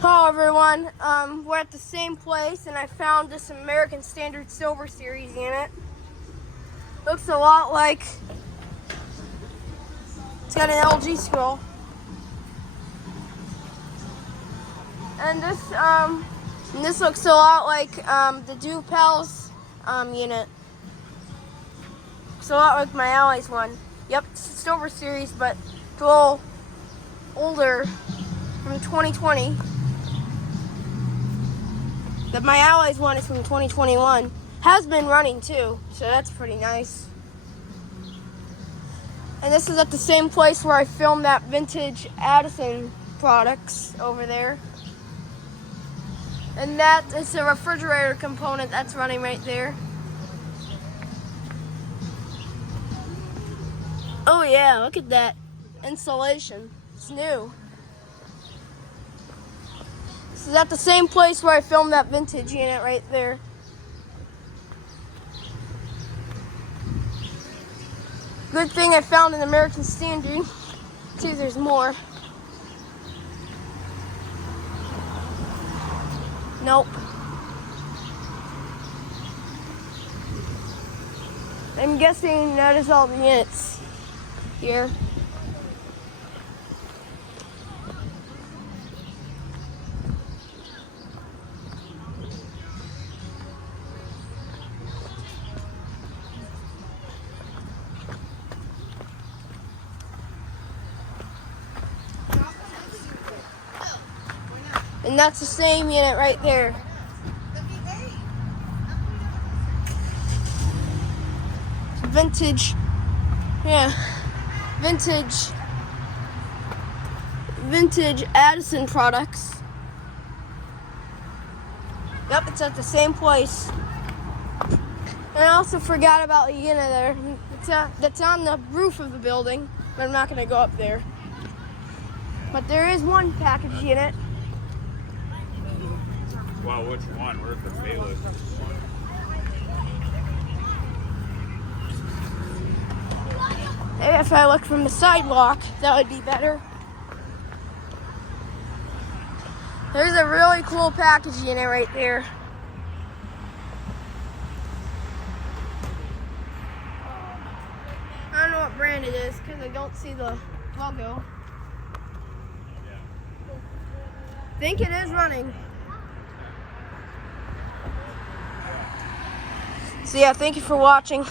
Hello everyone, we're at the same place and I found this American Standard Silver Series unit. Looks a lot like, it's got an LG scroll. And this looks a lot like the DuPels unit. Looks a lot like my Allies one. Yep, it's a Silver Series, but it's a little older, from 2020. But my Allies one is from 2021. Has been running too, so that's pretty nice. And this is at the same place where I filmed that vintage Addison products over there. And that is a refrigerator component that's running right there. Oh yeah, look at that insulation. It's new. This is at the same place where I filmed that vintage unit right there. Good thing I found an American Standard. See if there's more. Nope. I'm guessing that is all the units here. And that's the same unit right there. Vintage, yeah, vintage Addison products. Yep, it's at the same place. And I also forgot about the unit there. That's on the roof of the building, but I'm not going to go up there. But there is one package unit. Wow, which one? Where's the Payless? Maybe if I look from the sidewalk, that would be better. There's a really cool package unit right there. I don't know what brand it is because I don't see the logo. I think it is running. So yeah, thank you for watching.